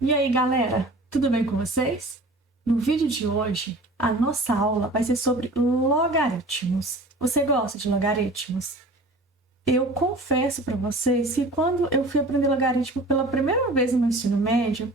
E aí, galera, tudo bem com vocês? No vídeo de hoje, a nossa aula vai ser sobre logaritmos. Você gosta de logaritmos? Eu confesso para vocês que quando eu fui aprender logaritmo pela primeira vez no meu ensino médio,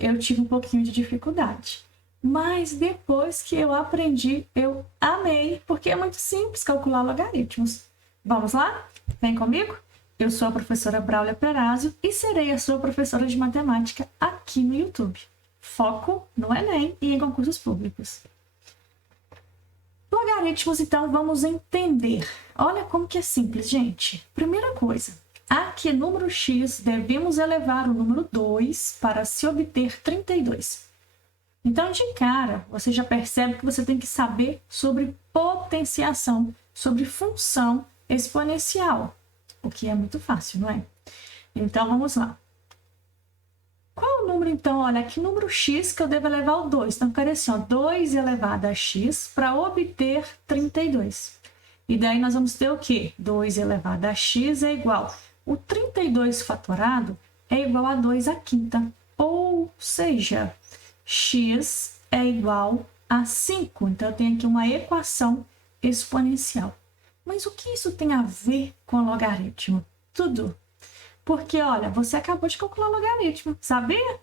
eu tive um pouquinho de dificuldade. Mas depois que eu aprendi, eu amei, porque é muito simples calcular logaritmos. Vamos lá? Vem comigo? Eu sou a professora Braulia Perazzo e serei a sua professora de matemática aqui no YouTube. Foco no Enem e em concursos públicos. Logaritmos, então, vamos entender. Olha como que é simples, gente. Primeira coisa, a que número x devemos elevar o número 2 para se obter 32? Então, de cara, você já percebe que você tem que saber sobre potenciação, sobre função exponencial, o que é muito fácil, não é? Então, vamos lá. Qual o número, então? Olha, que número x que eu devo elevar ao 2? Então, ficaria assim, ó, 2 elevado a x para obter 32. E daí nós vamos ter o quê? 2 elevado a x é igual. O 32 fatorado é igual a 2 à quinta. Ou seja, x é igual a 5. Então, eu tenho aqui uma equação exponencial. Mas o que isso tem a ver com logaritmo? Tudo. Porque, olha, você acabou de calcular logaritmo, sabia?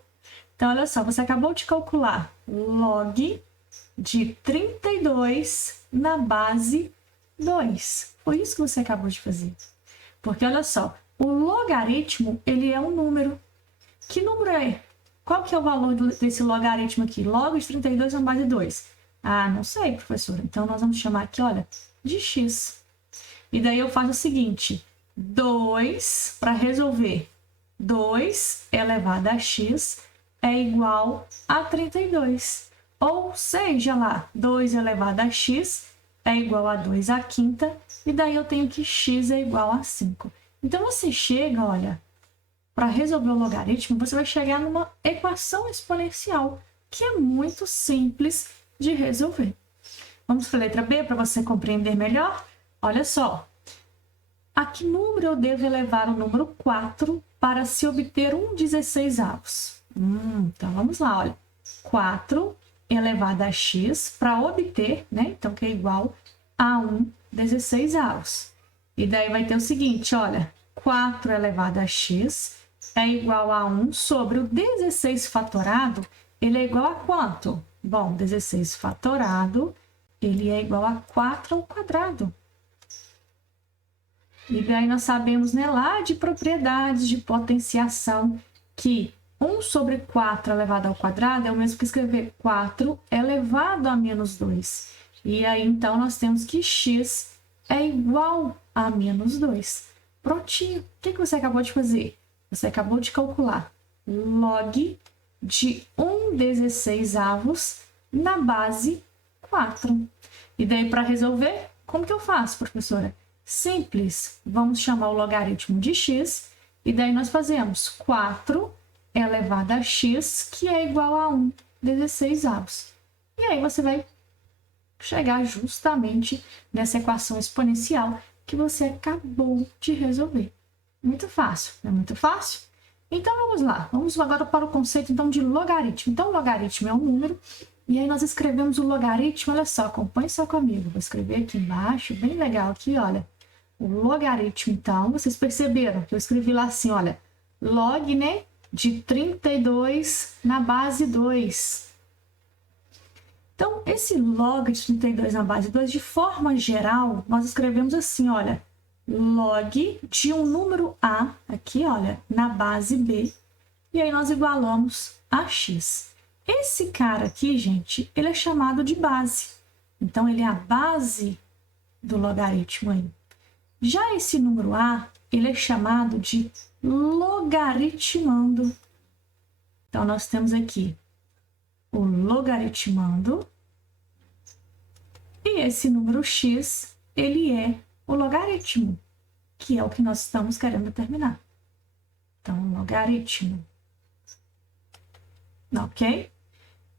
Então, olha só, você acabou de calcular log de 32 na base 2. Foi isso que você acabou de fazer. Porque, olha só, o logaritmo, ele é um número. Que número é? Qual que é o valor desse logaritmo aqui? Log de 32 na base 2. Ah, não sei, professora. Então, nós vamos chamar aqui, olha, de x. E daí eu faço o seguinte, 2, para resolver, 2 elevado a x é igual a 32. Ou seja lá, 2 elevado a x é igual a 2 à quinta, e daí eu tenho que x é igual a 5. Então, você chega, olha, para resolver o logaritmo, você vai chegar numa equação exponencial, que é muito simples de resolver. Vamos para a letra B para você compreender melhor? Olha só, a que número eu devo elevar o número 4 para se obter 1/16? Então, vamos lá, olha. 4 elevado a x para obter, né? Então, que é igual a 1/16. E daí vai ter o seguinte, olha. 4 elevado a x é igual a 1 sobre o 16 fatorado. Ele é igual a quanto? Bom, 16 fatorado, ele é igual a 4 ao quadrado. E daí nós sabemos, né, lá de propriedades de potenciação, que 1 sobre 4 elevado ao quadrado é o mesmo que escrever 4 elevado a menos 2. E aí, então, nós temos que x é igual a menos 2. Prontinho. O que você acabou de fazer? Você acabou de calcular log de 1/16 na base 4. E daí, para resolver, como que eu faço, professora? Simples, vamos chamar o logaritmo de x, e daí nós fazemos 4 elevado a x, que é igual a 1/16. E aí você vai chegar justamente nessa equação exponencial que você acabou de resolver. Muito fácil, não é muito fácil? Então, vamos lá. Vamos agora para o conceito então, de logaritmo. Então, o logaritmo é um número, e aí nós escrevemos o logaritmo, olha só, acompanhe só comigo. Vou escrever aqui embaixo, bem legal aqui, olha. O logaritmo, então, vocês perceberam que eu escrevi lá assim, olha, log, né, de 32 na base 2. Então, esse log de 32 na base 2, de forma geral, nós escrevemos assim, olha, log de um número A, aqui, olha, na base B, e aí nós igualamos a x. Esse cara aqui, gente, ele é chamado de base. Então, ele é a base do logaritmo aí. Já esse número A, ele é chamado de logaritmando. Então, nós temos aqui o logaritmando. E esse número x, ele é o logaritmo, que é o que nós estamos querendo determinar. Então, logaritmo. Ok?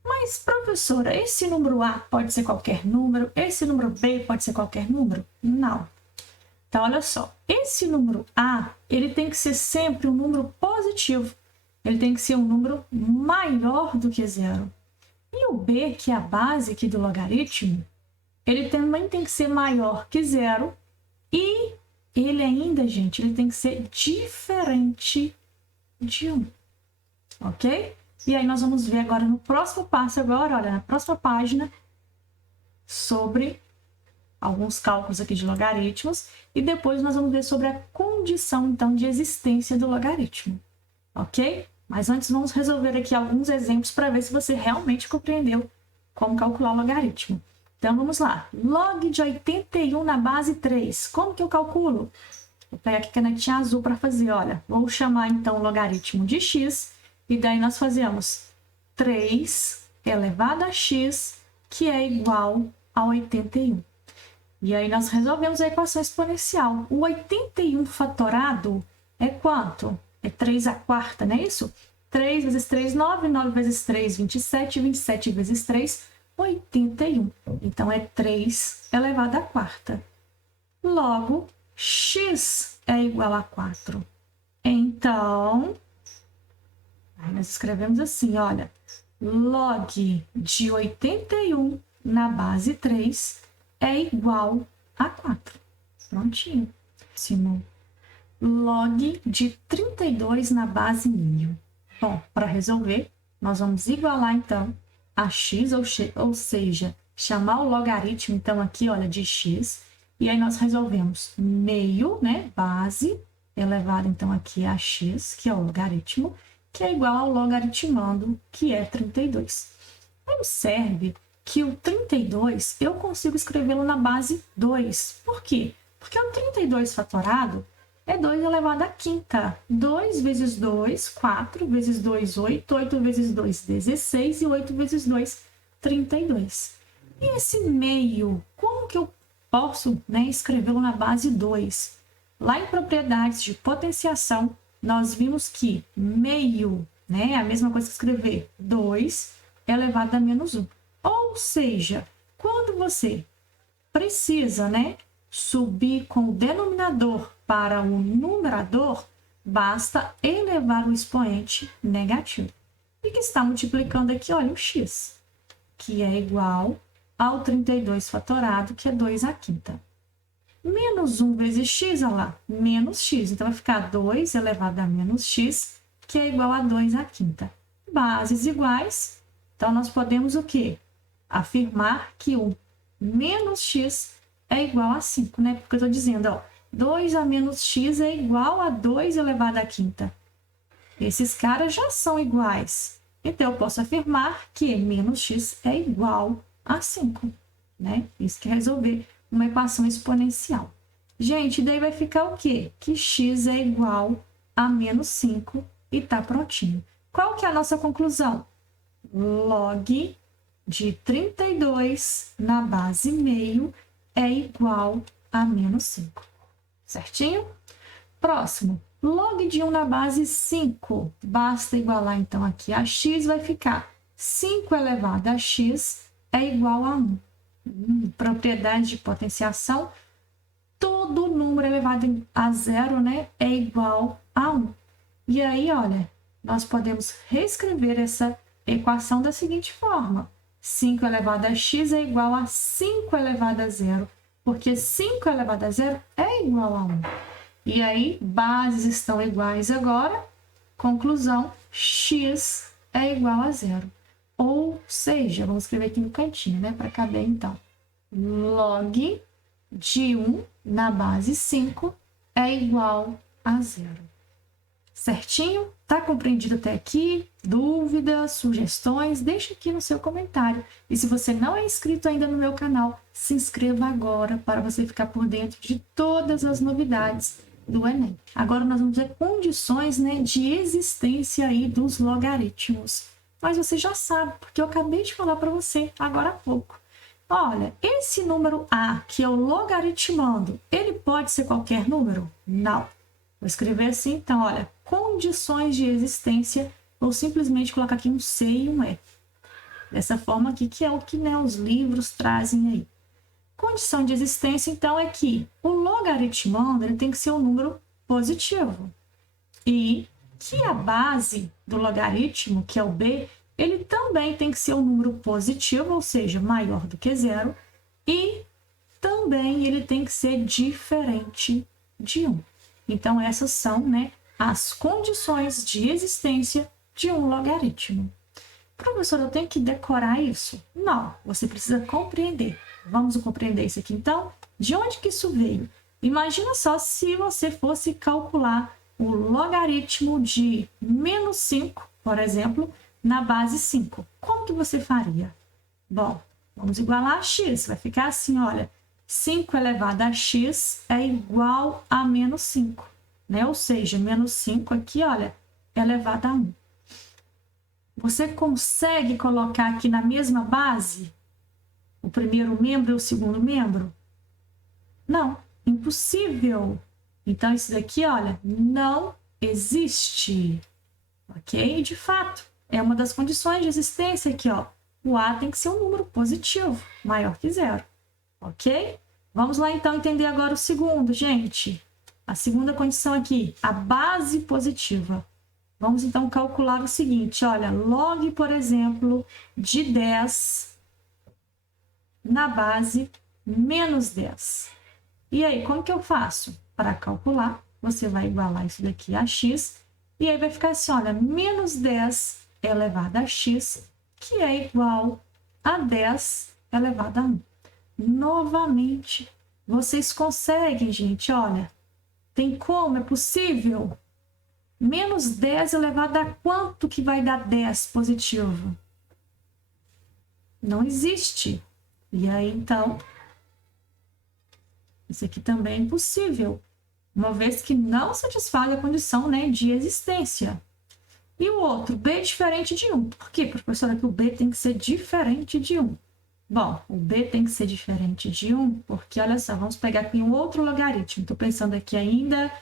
Mas, professora, esse número A pode ser qualquer número? Esse número B pode ser qualquer número? Não. Então, olha só, esse número A, ele tem que ser sempre um número positivo. ele tem que ser um número maior do que zero. E o b, que é a base aqui do logaritmo, ele também tem que ser maior que zero e ele ainda, gente, ele tem que ser diferente de 1, ok? E aí nós vamos ver agora no próximo passo, agora, olha, na próxima página, sobre alguns cálculos aqui de logaritmos e depois nós vamos ver sobre a condição, então, de existência do logaritmo, ok? Mas antes vamos resolver aqui alguns exemplos para ver se você realmente compreendeu como calcular o logaritmo. Então, vamos lá. Log de 81 na base 3. Como que eu calculo? Vou pegar aqui a canetinha azul para fazer, olha. Vou chamar, então, o logaritmo de x, e daí nós fazemos 3 elevado a x, que é igual a 81. E aí nós resolvemos a equação exponencial. O 81 fatorado é quanto? É 3 à quarta, não é isso? 3 vezes 3, 9. 9 vezes 3, 27. 27 vezes 3, 81. Então, é 3 elevado à quarta. Logo, x é igual a 4. Então, aí nós escrevemos assim, olha. Log de 81 na base 3 é igual a 4. Prontinho. Próximo. Log de 32 na base 1000. Bom, para resolver, nós vamos igualar, então, a x, ou seja, chamar o logaritmo, então, aqui, olha, de x. E aí nós resolvemos meio, né, base, elevado, então, aqui a x, que é o logaritmo, que é igual ao logaritmando, que é 32. Observe que o 32 eu consigo escrevê-lo na base 2. Por quê? Porque o 32 fatorado é 2 elevado à quinta. 2 vezes 2, 4, vezes 2, 8, 8 vezes 2, 16, e 8 vezes 2, 32. E esse meio, como que eu posso, né, escrevê-lo na base 2? Lá em propriedades de potenciação, nós vimos que meio, né, é a mesma coisa que escrever 2 elevado a menos 1. Ou seja, quando você precisa, né, subir com o denominador para o numerador, basta elevar o expoente negativo. E que está multiplicando aqui, olha, o x, que é igual ao 32 fatorado, que é 2 à quinta. Menos 1 vezes x, olha lá, menos x. Então, vai ficar 2 elevado a menos x, que é igual a 2 à quinta. Bases iguais. Então, nós podemos o quê? Afirmar que o menos x é igual a 5, né? Porque eu estou dizendo, ó, 2 a menos x é igual a 2 elevado à quinta. Esses caras já são iguais. Então, eu posso afirmar que menos x é igual a 5, né? Isso que é resolver uma equação exponencial. Gente, daí vai ficar o quê? Que x é igual a menos 5 e tá prontinho. Qual que é a nossa conclusão? Log de 32 na base meio é igual a menos 5. Certinho? Próximo. Log de 1 na base 5. Basta igualar, então, aqui a x, vai ficar 5 elevado a x é igual a 1. Propriedade de potenciação, todo número elevado a zero, né, é igual a 1. E aí, olha, nós podemos reescrever essa equação da seguinte forma. 5 elevado a x é igual a 5 elevado a zero, porque 5 elevado a zero é igual a 1. E aí, bases estão iguais agora. Conclusão, x é igual a zero. Ou seja, vamos escrever aqui no cantinho, né, para caber então. Log de 1 na base 5 é igual a zero. Certinho? Tá compreendido até aqui? Dúvidas, sugestões? Deixa aqui no seu comentário. E se você não é inscrito ainda no meu canal, se inscreva agora para você ficar por dentro de todas as novidades do Enem. Agora nós vamos ver condições, né, de existência aí dos logaritmos. Mas você já sabe, porque eu acabei de falar para você agora há pouco. Olha, esse número A, que é o logaritmando, ele pode ser qualquer número? Não. Vou escrever assim, então, olha, condições de existência, ou simplesmente colocar aqui um C e um E. Dessa forma aqui, que é o que, né, os livros trazem aí. Condição de existência, então, é que o logaritmando ele tem que ser um número positivo. E que a base do logaritmo, que é o b, ele também tem que ser um número positivo, ou seja, maior do que zero, e também ele tem que ser diferente de 1. Então, essas são, né, as condições de existência de um logaritmo. Professor, eu tenho que decorar isso? Não, você precisa compreender. Vamos compreender isso aqui, então? De onde que isso veio? Imagina só se você fosse calcular o logaritmo de menos 5, por exemplo, na base 5. Como que você faria? Bom, vamos igualar a x. Vai ficar assim, olha, 5 elevado a x é igual a menos 5, né? Ou seja, menos 5 aqui, olha, é elevado a 1. Você consegue colocar aqui na mesma base o primeiro membro e o segundo membro? Não, impossível. Então, isso daqui, olha, não existe. Ok? De fato, é uma das condições de existência aqui, ó. O A tem que ser um número positivo, maior que zero. Ok? Vamos lá, então, entender agora o segundo, gente. A segunda condição aqui, a base positiva. Vamos, então, calcular o seguinte, olha, log, por exemplo, de 10 na base menos 10. E aí, como que eu faço? Para calcular, você vai igualar isso daqui a x, e aí vai ficar assim, olha, menos 10 elevado a x, que é igual a 10 elevado a 1. Novamente, vocês conseguem, gente, olha, tem como, é possível? Menos 10 elevado a quanto que vai dar 10 positivo? Não existe. E aí, então, isso aqui também é impossível, uma vez que não satisfaz a condição, né, de existência. E o outro, b diferente de 1. Por quê, professora, que o b tem que ser diferente de 1? Bom, o b tem que ser diferente de 1, porque, olha só, vamos pegar aqui um outro logaritmo. Estou pensando aqui ainda,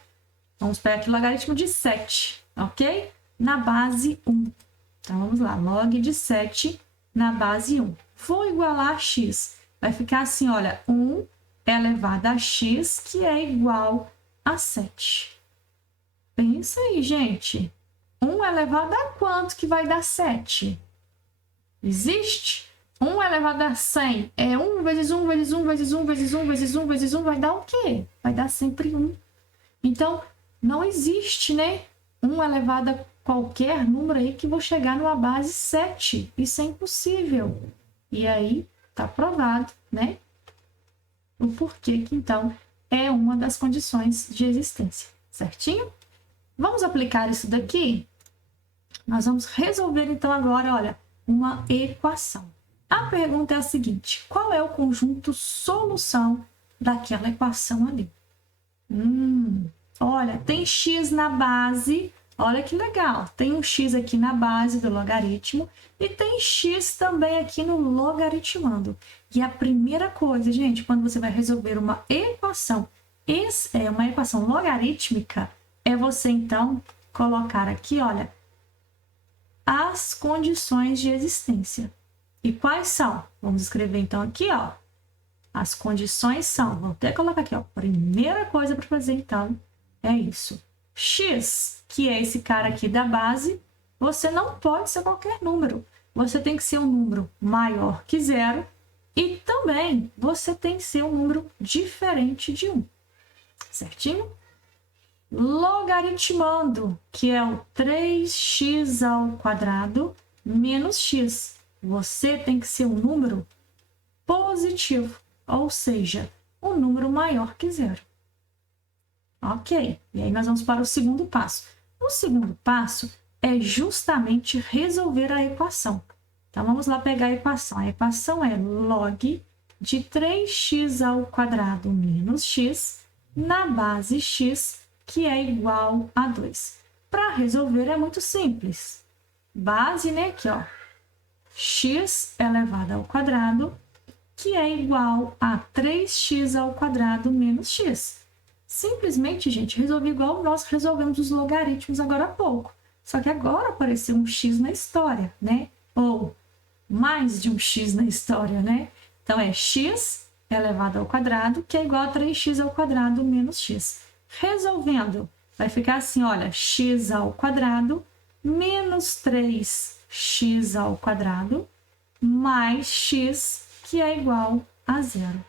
vamos pegar aqui o logaritmo de 7, ok? Na base 1. Então, vamos lá, log de 7 na base 1. Vou igualar a x. Vai ficar assim, olha, 1 elevado a x, que é igual a 7. Pensa aí, gente. 1 elevado a quanto que vai dar 7? Existe? 1 elevado a 100 é 1 vezes 1 vezes 1 vezes 1 vezes 1 vezes 1 vezes 1, vai dar o quê? Vai dar sempre 1. Então, não existe, né? 1 elevado a qualquer número aí que vou chegar numa base 7. Isso é impossível. E aí, tá provado, né? O porquê que, então, é uma das condições de existência. Certinho? Vamos aplicar isso daqui? Nós vamos resolver, então, agora, olha, uma equação. A pergunta é a seguinte: qual é o conjunto solução daquela equação ali? Olha, tem x na base, olha que legal, tem um x aqui na base do logaritmo e tem x também aqui no logaritmando. E a primeira coisa, gente, quando você vai resolver uma equação logarítmica, é você, então, colocar aqui, olha, as condições de existência. E quais são? Vamos escrever, então, aqui, ó. As condições são, vou até colocar aqui, ó. Primeira coisa para fazer, então, é isso. X, que é esse cara aqui da base, você não pode ser qualquer número. Você tem que ser um número maior que zero e também você tem que ser um número diferente de 1. Certinho? Logaritmando, que é o 3x ao quadrado menos x. Você tem que ser um número positivo, ou seja, um número maior que zero. Ok, e aí nós vamos para o segundo passo. O segundo passo é justamente resolver a equação. Então, vamos lá pegar a equação. A equação é log de 3x ao quadrado menos x na base x, que é igual a 2. Para resolver é muito simples. Base, né, aqui, ó, x elevado ao quadrado, que é igual a 3x ao quadrado menos x. Simplesmente, gente, resolvi igual nós resolvemos os logaritmos agora há pouco. Só que agora apareceu um x na história, né? Ou mais de um x na história, né? Então, é x elevado ao quadrado, que é igual a 3x ao quadrado menos x. Resolvendo, vai ficar assim, olha, x ao quadrado menos 3x ao quadrado mais x, que é igual a zero.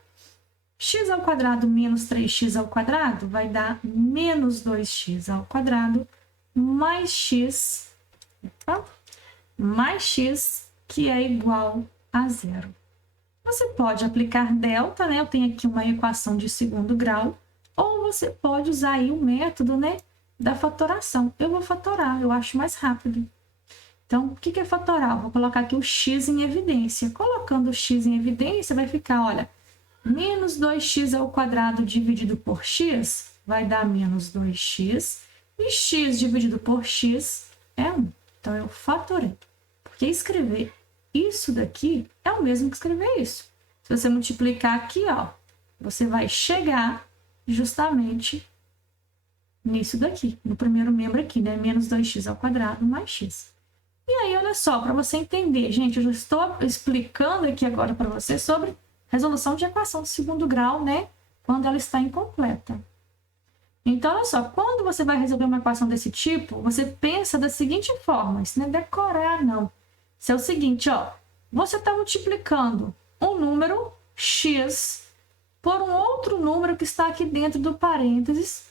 X ao quadrado menos 3x ao quadrado vai dar menos 2x ao quadrado mais x, que é igual a zero. Você pode aplicar delta, né? Eu tenho aqui uma equação de segundo grau, ou você pode usar aí o método, né, da fatoração. Eu vou fatorar, eu acho mais rápido. Então, o que é fatorar? Vou colocar aqui o x em evidência. Colocando o x em evidência, vai ficar, olha, menos 2x ao quadrado dividido por x vai dar menos 2x, e x dividido por x é 1. Então, eu fatorei. Porque escrever isso daqui é o mesmo que escrever isso. Se você multiplicar aqui, ó, você vai chegar justamente nisso daqui, no primeiro membro aqui, né? Menos 2x ao quadrado mais x. E aí, olha só, para você entender, gente, eu já estou explicando aqui agora para você sobre resolução de equação de segundo grau, né? Quando ela está incompleta. Então, olha só, quando você vai resolver uma equação desse tipo, você pensa da seguinte forma, isso não é decorar, não. Isso é o seguinte, ó, você está multiplicando um número x por um outro número que está aqui dentro do parênteses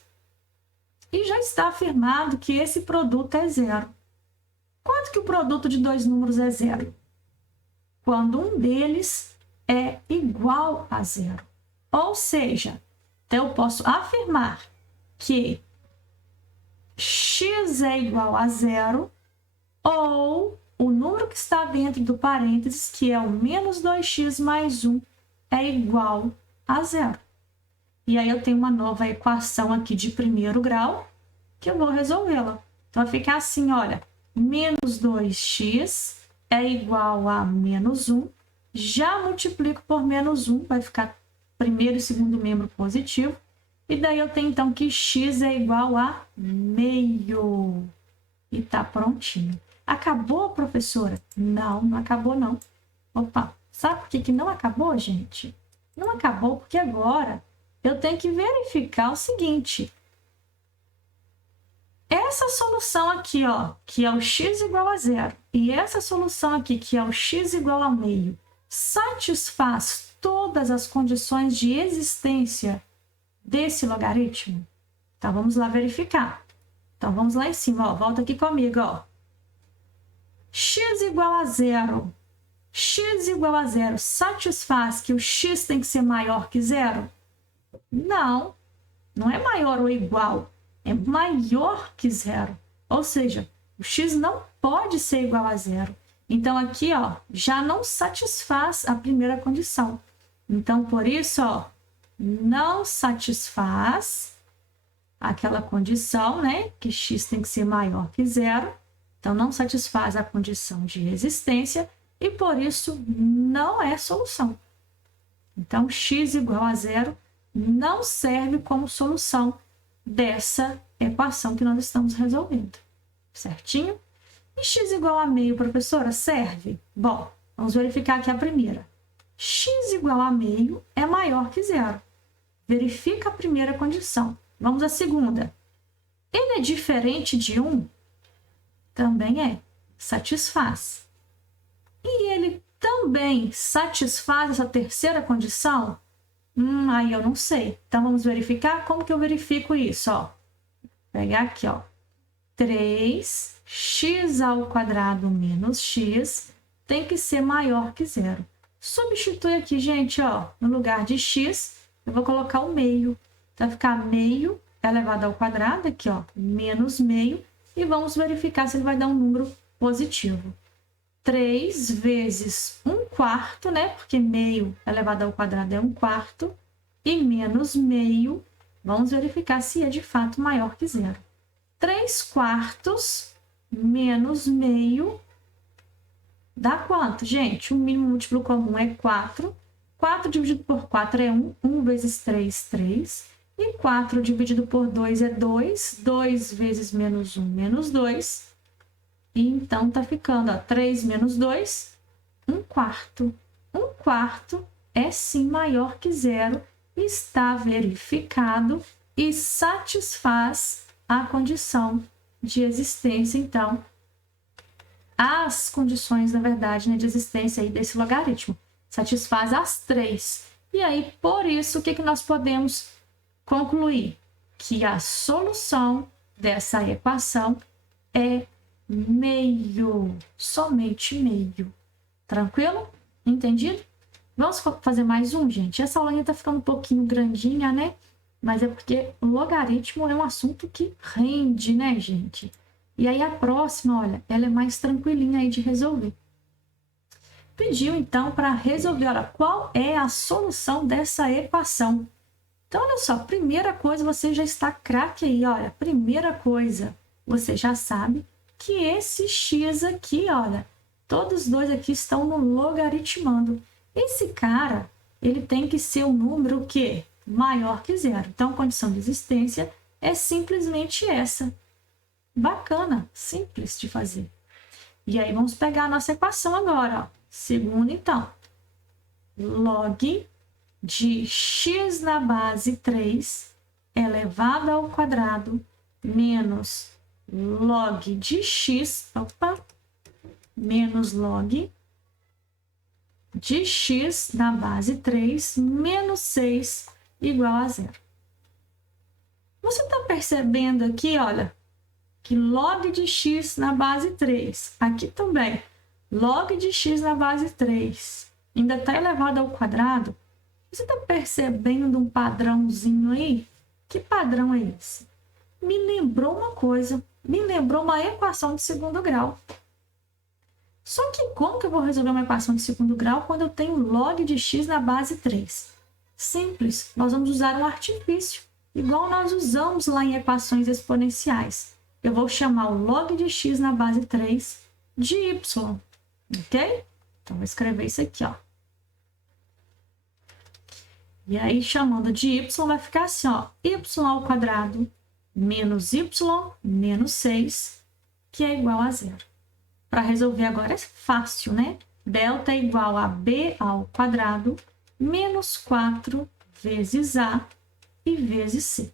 e já está afirmado que esse produto é zero. Quanto que o produto de dois números é zero? Quando um deles é igual a zero. Ou seja, então eu posso afirmar que x é igual a zero ou o número que está dentro do parênteses, que é o menos 2x mais 1, é igual a zero. E aí eu tenho uma nova equação aqui de primeiro grau que eu vou resolvê-la. Então vai ficar assim, olha, menos 2x é igual a menos 1. Já multiplico por menos 1, vai ficar primeiro e segundo membro positivo. E daí eu tenho, então, que x é igual a meio. E tá prontinho. Acabou, professora? Não, não acabou, não. Opa, sabe por que não acabou, gente? Não acabou porque agora eu tenho que verificar o seguinte. Essa solução aqui, ó, que é o x igual a zero, e essa solução aqui, que é o x igual a meio, satisfaz todas as condições de existência desse logaritmo? Então, vamos lá verificar. Então, vamos lá em cima, ó, volta aqui comigo, ó. X igual a zero. X igual a zero satisfaz que o x tem que ser maior que zero? Não, não é maior ou igual, é maior que zero. Ou seja, o x não pode ser igual a zero. Então, aqui, ó, já não satisfaz a primeira condição. Então, por isso, ó, não satisfaz aquela condição, né? Que x tem que ser maior que zero. Então, não satisfaz a condição de existência e, por isso, não é solução. Então, x igual a zero não serve como solução dessa equação que nós estamos resolvendo. Certinho? E x igual a meio, professora, serve? Bom, vamos verificar aqui a primeira. X igual a meio é maior que zero. Verifica a primeira condição. Vamos à segunda. Ele é diferente de 1? Também é. Satisfaz. E ele também satisfaz essa terceira condição? Aí eu não sei. Então, vamos verificar como que eu verifico isso, ó. Vou pegar aqui, ó. 3x ao quadrado menos x tem que ser maior que zero. Substitui aqui, gente, ó, no lugar de x, eu vou colocar o meio. Então, vai ficar meio elevado ao quadrado, aqui, ó, menos meio, e vamos verificar se ele vai dar um número positivo. 3 vezes 1/4, né? Porque meio elevado ao quadrado é 1/4, e menos meio, vamos verificar se é de fato maior que zero. 3/4 menos meio dá quanto, gente? O mínimo múltiplo comum é 4. 4 dividido por 4 é 1. 1 vezes 3, 3. E 4 dividido por 2 é 2. 2 vezes menos 1, menos 2. E então, tá ficando, ó, 3 menos 2, 1/4. 1/4 é sim maior que zero. Está verificado e satisfaz a condição de existência, então, as condições, na verdade, né, de existência aí desse logaritmo. Satisfaz as 3. E aí, por isso, o que nós podemos concluir? Que a solução dessa equação é meio, somente meio. Tranquilo? Entendido? Vamos fazer mais um, gente? Essa aulinha está ficando um pouquinho grandinha, né? Mas é porque o logaritmo é um assunto que rende, né, gente? E aí a próxima, olha, ela é mais tranquilinha aí de resolver. Pediu, então, para resolver, olha, qual é a solução dessa equação. Então, olha só, primeira coisa, você já está craque aí, olha. Primeira coisa, você já sabe que esse x aqui, olha, todos dois aqui estão no logaritmando. Esse cara, ele tem que ser um número o quê? Maior que zero. Então, a condição de existência é simplesmente essa. Bacana, simples de fazer. E aí, vamos pegar a nossa equação agora, ó. Segunda, então, log de x na base 3 elevado ao quadrado menos log de x, menos log de x na base 3 menos 6 igual a zero. Você está percebendo aqui, olha, que log de x na base 3, aqui também, log de x na base 3, ainda está elevado ao quadrado. Você está percebendo um padrãozinho aí? Que padrão é esse? Me lembrou uma coisa, me lembrou uma equação de segundo grau. Só que como que eu vou resolver uma equação de segundo grau quando eu tenho log de x na base 3? Simples, nós vamos usar um artifício, igual nós usamos lá em equações exponenciais. Eu vou chamar o log de x na base 3 de y, ok? Então, vou escrever isso aqui, ó. E aí, chamando de y, vai ficar assim, ó, y ao quadrado menos y menos 6, que é igual a zero. Para resolver agora é fácil, né? Delta é igual a b ao quadrado menos 4 vezes a e vezes c.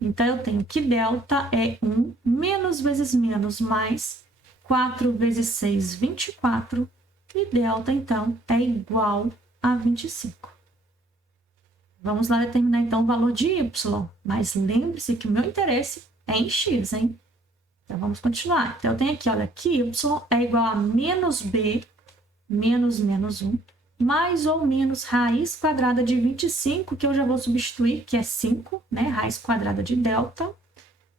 Então, eu tenho que delta é 1, menos vezes menos mais 4 vezes 6, 24, e delta, então, é igual a 25. Vamos lá determinar, então, o valor de y, mas lembre-se que o meu interesse é em x, hein? Então, vamos continuar. Então, eu tenho aqui, olha, que y é igual a menos b, menos 1, mais ou menos raiz quadrada de 25, que eu já vou substituir, que é 5, né? Raiz quadrada de delta,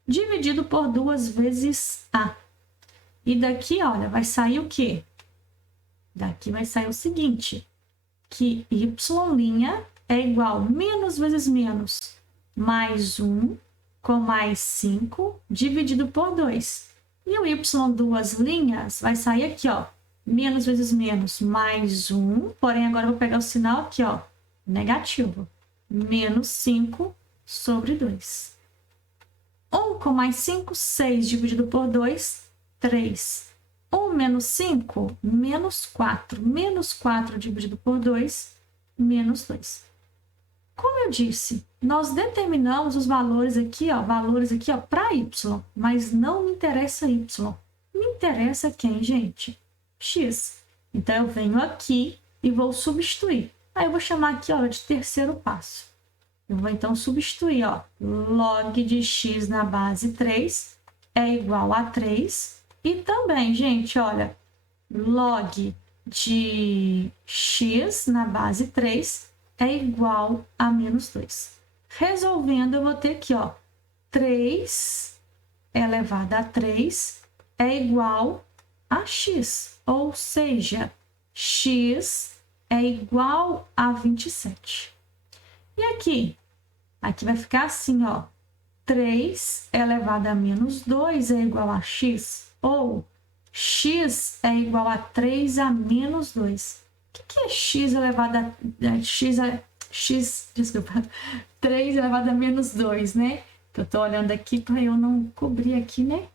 dividido por 2 vezes a. E daqui, olha, vai sair o quê? Daqui vai sair o seguinte, que y' é igual a menos vezes menos, mais 1, com mais 5, dividido por 2. E o y duas linhas vai sair aqui, ó, menos vezes menos, mais 1, porém agora eu vou pegar o sinal aqui, ó, negativo, menos 5 sobre 2. 1 com mais 5, 6, dividido por 2, 3. 1 menos 5, menos 4. Menos 4 dividido por 2, menos 2. Como eu disse, nós determinamos os valores aqui, ó, para y, mas não me interessa y. Me interessa quem, gente? X. Então, eu venho aqui e vou substituir. Aí, eu vou chamar aqui, ó, de terceiro passo. Eu vou, então, substituir, ó, log de x na base 3 é igual a 3. E também, gente, olha, log de x na base 3 é igual a menos 2. Resolvendo, eu vou ter aqui, ó, 3 elevado a 3 é igual a x, ou seja, x é igual a 27. E aqui? Aqui vai ficar assim, ó, 3 elevado a menos 2 é igual a x, ou x é igual a 3 a menos 2. O que é x elevado a... desculpa, 3 elevado a menos 2, né? Eu tô olhando aqui para eu não cobrir aqui, né?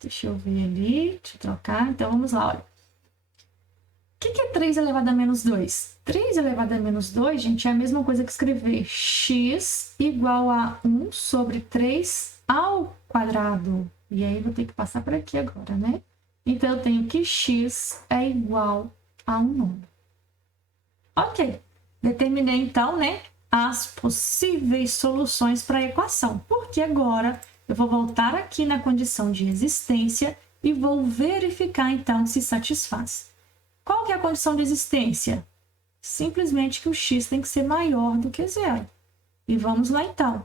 Deixa eu ver ali, deixa eu trocar. Então, vamos lá, olha. O que é 3 elevado a menos 2? 3 elevado a menos 2, gente, é a mesma coisa que escrever x igual a 1 sobre 3 ao quadrado. E aí, vou ter que passar por aqui agora, né? Então, eu tenho que x é igual a 1/9. Ok. Determinei, então, né, as possíveis soluções para a equação. Porque agora eu vou voltar aqui na condição de existência e vou verificar, então, se satisfaz. Qual que é a condição de existência? Simplesmente que o x tem que ser maior do que 0. E vamos lá, então.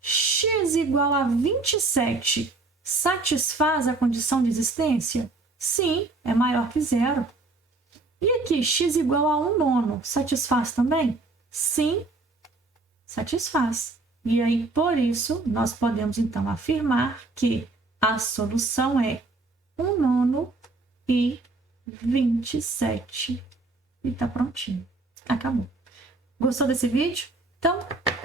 X igual a 27 satisfaz a condição de existência? Sim, é maior que 0. E aqui, x igual a 1/9, satisfaz também? Sim, satisfaz. E aí, por isso, nós podemos, então, afirmar que a solução é 1/9 e 27. E tá prontinho. Acabou. Gostou desse vídeo? Então,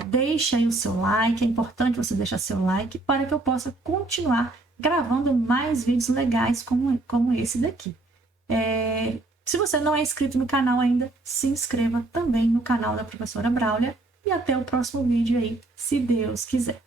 deixa aí o seu like. É importante você deixar seu like para que eu possa continuar gravando mais vídeos legais como esse daqui. Se você não é inscrito no canal ainda, se inscreva também no canal da professora Braulia. E até o próximo vídeo aí, se Deus quiser.